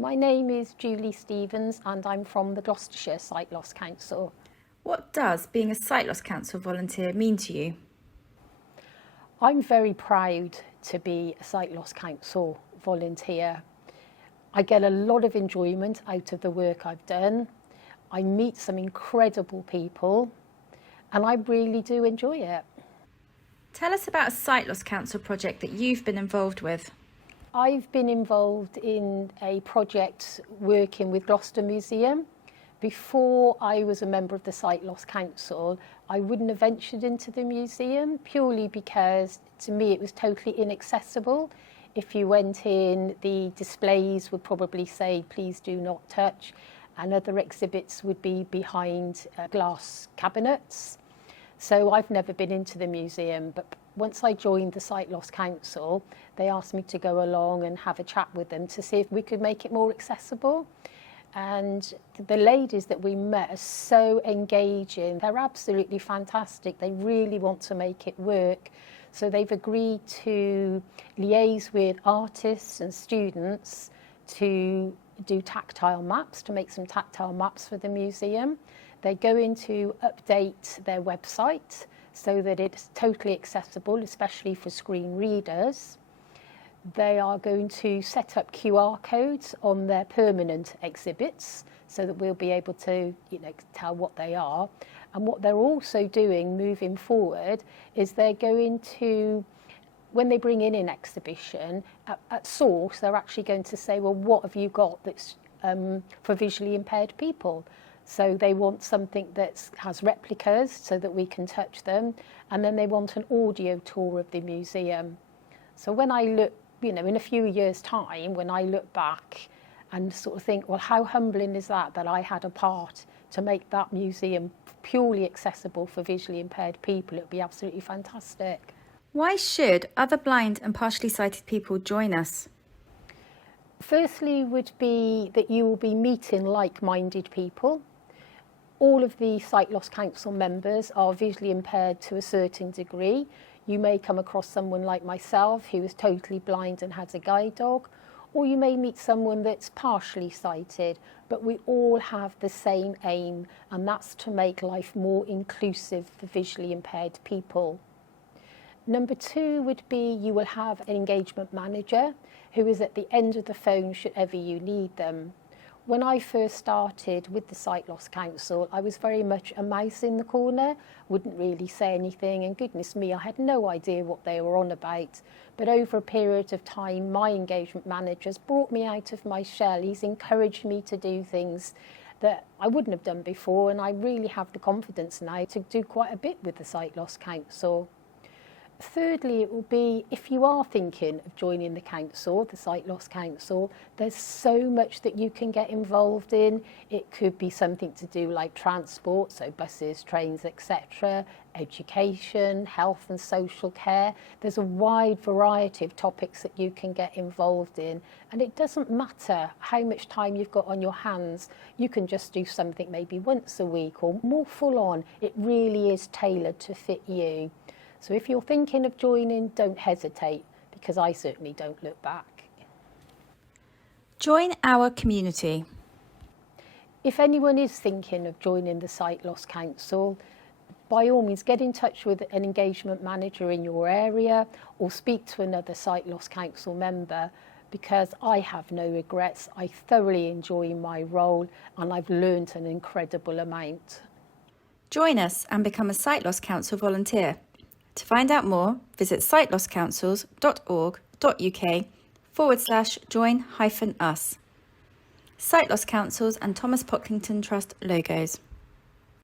My name is Julie Stevens and I'm from the Gloucestershire Sight Loss Council. What does being a Sight Loss Council volunteer mean to you? I'm very proud to be a Sight Loss Council volunteer. I get a lot of enjoyment out of the work I've done. I meet some incredible people and I really do enjoy it. Tell us about a Sight Loss Council project that you've been involved with. I've been involved in a project working with Gloucester Museum. Before I was a member of the Sight Loss Council, I wouldn't have ventured into the museum purely because to me it was totally inaccessible. If you went in, the displays would probably say, please do not touch, and other exhibits would be behind glass cabinets. So I've never been into the museum, but once I joined the Sight Loss Council, they asked me to go along and have a chat with them to see if we could make it more accessible. And the ladies that we met are so engaging. They're absolutely fantastic. They really want to make it work. So they've agreed to liaise with artists and students to do tactile maps, to make some tactile maps for the museum. They're going to update their website so that it's totally accessible, especially for screen readers. They are going to set up QR codes on their permanent exhibits so that we'll be able to, tell what they are. And what they're also doing moving forward is they're going to, when they bring in an exhibition, at source, they're actually going to say, well, what have you got that's for visually impaired people? So they want something that has replicas so that we can touch them. And then they want an audio tour of the museum. So when I look, in a few years' time, when I look back and sort of think, well, how humbling is that I had a part to make that museum purely accessible for visually impaired people? It would be absolutely fantastic. Why should other blind and partially sighted people join us? Firstly would be that you will be meeting like-minded people. All of the Sight Loss Council members are visually impaired to a certain degree. You may come across someone like myself who is totally blind and has a guide dog, or you may meet someone that's partially sighted, but we all have the same aim, and that's to make life more inclusive for visually impaired people. Number two would be you will have an engagement manager who is at the end of the phone should ever you need them. When I first started with the Sight Loss Council, I was very much a mouse in the corner, wouldn't really say anything, and goodness me, I had no idea what they were on about. But over a period of time, my engagement managers brought me out of my shell. He's encouraged me to do things that I wouldn't have done before, and I really have the confidence now to do quite a bit with the Sight Loss Council. Thirdly, it will be, if you are thinking of joining the council, the Sight Loss Council, there's so much that you can get involved in. It could be something to do like transport, so buses, trains, etc., education, health and social care. There's a wide variety of topics that you can get involved in, and it doesn't matter how much time you've got on your hands. You can just do something maybe once a week or more full on. It really is tailored to fit you. So if you're thinking of joining, don't hesitate, because I certainly don't look back. Join our community. If anyone is thinking of joining the Sight Loss Council, by all means get in touch with an engagement manager in your area or speak to another Sight Loss Council member, because I have no regrets. I thoroughly enjoy my role and I've learned an incredible amount. Join us and become a Sight Loss Council volunteer. To find out more, visit sightlosscouncils.org.uk/join-us. Sight Loss Councils and Thomas Pocklington Trust logos.